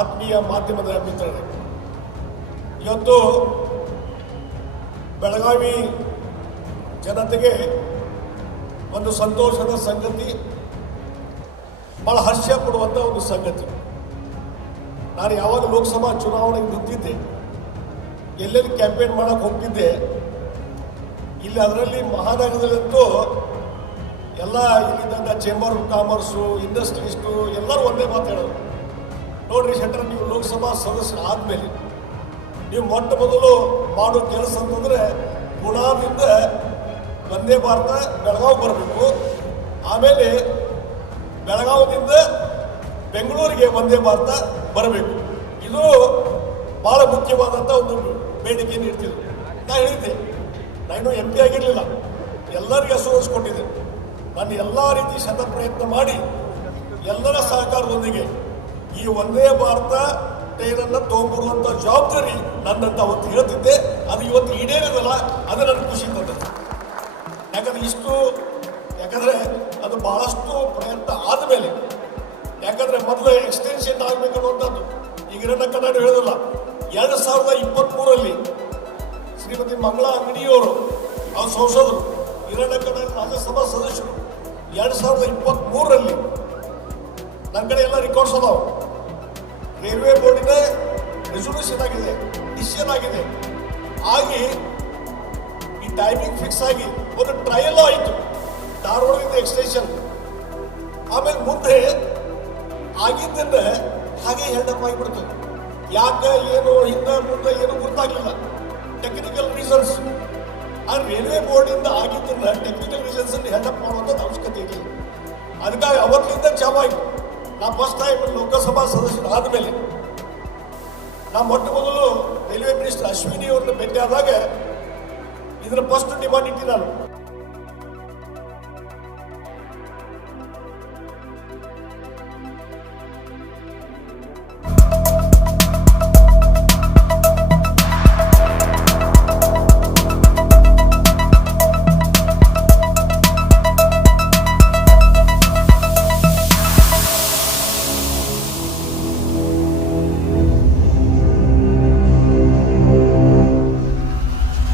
ಆತ್ಮೀಯ ಮಾಧ್ಯಮದ ಮಿತ್ರರೇ, ಇವತ್ತು ಬೆಳಗಾವಿ ಜನತೆಗೆ ಒಂದು ಸಂತೋಷದ ಸಂಗತಿ, ಬಹಳ ಹರ್ಷ ಕೊಡುವಂಥ ಒಂದು ಸಂಗತಿ. ನಾನು ಯಾವಾಗ ಲೋಕಸಭಾ ಚುನಾವಣೆಗೆ ನಿಂತಿದ್ದೆ, ಎಲ್ಲೆಲ್ಲಿ ಕ್ಯಾಂಪೇನ್ ಮಾಡಕ್ಕೆ ಹೋಗ್ತಿದ್ದೆ, ಇಲ್ಲಿ ಅದರಲ್ಲಿ ಮಹಾನಗರದಲ್ಲಂತೂ ಎಲ್ಲ ಇಲ್ಲಿದ್ದಂಥ ಚೇಂಬರ್ ಆಫ್ ಕಾಮರ್ಸು ಇಂಡಸ್ಟ್ರೀಸ್ಟು ಎಲ್ಲರೂ ಒಂದೇ ಮಾತಾಡೋದು ನೋಡ್ರಿ ಶೆಟ್ಟರ್ ನೀವು ಲೋಕಸಭಾ ಸದಸ್ಯರು ಆದಮೇಲೆ ನೀವು ಮೊಟ್ಟ ಮೊದಲು ಮಾಡೋ ಕೆಲಸ ಅಂತಂದ್ರೆ ಗುಣಾದಿಂದ ಒಂದೇ ಭಾರತ ಬೆಳಗಾವಿ ಬರಬೇಕು. ಆಮೇಲೆ ಬೆಳಗಾವಿಯಿಂದ ಬೆಂಗಳೂರಿಗೆ ವಂದೇ ಭಾರತ ಬರಬೇಕು. ಇದು ಬಹಳ ಮುಖ್ಯವಾದಂಥ ಒಂದು ಬೇಡಿಕೆ ನೀಡ್ತಿದ್ರು ನಾ ಹೇಳಿದ್ದೆ ನಾನು ಎಂ ಪಿ ಆಗಿರಲಿಲ್ಲ. ಎಲ್ಲರಿಗೆ ಅಸೂರಸ್ ಕೊಟ್ಟಿದ್ದೆ. ನಾನು ಎಲ್ಲ ರೀತಿ ಶತ ಪ್ರಯತ್ನ ಮಾಡಿ ಎಲ್ಲರ ಸಹಕಾರದೊಂದಿಗೆ ಈ ಒಂದೇ ಭಾರತ ಟ್ರೈನನ್ನು ತೊಗೊಂಬರುವಂಥ ಜವಾಬ್ದಾರಿ ನನ್ನಂತ ಅವತ್ತು ಹೇಳ್ತಿದ್ದೆ ಅದು ಇವತ್ತು ಈಡೇರಿದಲ್ಲ, ಅದು ನನ್ನ ಖುಷಿ ತಂದದ್ದು ಯಾಕಂದ್ರೆ ಇಷ್ಟು, ಯಾಕಂದ್ರೆ ಅದು ಬಹಳಷ್ಟು ಪ್ರಯತ್ನ ಆದಮೇಲೆ, ಯಾಕಂದ್ರೆ ಮೊದಲು ಎಕ್ಸ್ಟೆನ್ಷನ್ ಆಗ್ಬೇಕು ಅನ್ನುವಂಥದ್ದು. ಈಗ ನನ್ನ ಕನ್ನಡ ಹೇಳೋದಿಲ್ಲ. ಎರಡು ಸಾವಿರದ ಇಪ್ಪತ್ತ್ಮೂರಲ್ಲಿ ಶ್ರೀಮತಿ ಮಂಗಳಾ ಅಂಗಡಿಯವರು, ಅವ್ರ ಸಂಸದರು ಹಿರಣ್ಣ ಕನ್ನಡ ರಾಜ್ಯಸಭಾ ಸದಸ್ಯರು, ಎರಡು ಸಾವಿರದ ಇಪ್ಪತ್ತ್ಮೂರರಲ್ಲಿ ನನ್ನ ಕಡೆ ಎಲ್ಲ ರೆಕಾರ್ಡ್ಸ್ ಅದಾವ. ರೈಲ್ವೆ ಬೋರ್ಡಿನ ರೆಸೊಲ್ಯೂಷನ್ ಆಗಿದೆ ಡಿಸಿಷನ್ ಆಗಿದೆ. ಆಗಿ ಈ ಟೈಮಿಂಗ್ ಫಿಕ್ಸ್ ಆಗಿ ಒಂದು ಟ್ರಯಲ್ ಆಯಿತು, ಧಾರವಾಡದಿಂದ ಎಕ್ಸ್ಟೆನ್ಷನ್ ಆಮೇಲೆ ಮುಂದೆ ಆಗಿದ್ದಂದ್ರೆ ಹಾಗೆ ಹೆಲ್ಡಪ್ ಆಗಿಬಿಡ್ತು ಯಾಕೆ, ಏನು, ಹಿಂದೆ, ಮುಂದೆ ಏನು ಗೊತ್ತಾಗಲಿಲ್ಲ. ಟೆಕ್ನಿಕಲ್ ರೀಸನ್ಸ್ ಆ ರೈಲ್ವೆ ಬೋರ್ಡಿಂದ ಆಗಿದ್ದನ್ನ ಟೆಕ್ನಿಕಲ್ ರೀಸನ್ಸ್ ಹೆಲ್ಡಪ್ ಮಾಡುವಂಥದ್ದು ಅವಶ್ಯಕತೆ ಇರಲಿಲ್ಲ. ಅದಕ್ಕಾಗಿ ಅವತ್ತಿಂದ ಚಾಲು ಆಯಿತು. ನಾ ಫಸ್ಟ್ ಟೈಮ್ ಲೋಕಸಭಾ ಸದಸ್ಯರು ಆದಮೇಲೆ ನಾ ಮೊಟ್ಟ ಮೊದಲು ರೈಲ್ವೆ ಮಿನಿಸ್ಟರ್ ಅಶ್ವಿನಿ ಅವ್ರನ್ನ ಭೇಟಿ ಆದಾಗ ಇದರ ಫಸ್ಟ್ ಡಿಮಾಂಡ್ ಇಟ್ಟಿ ನಾನು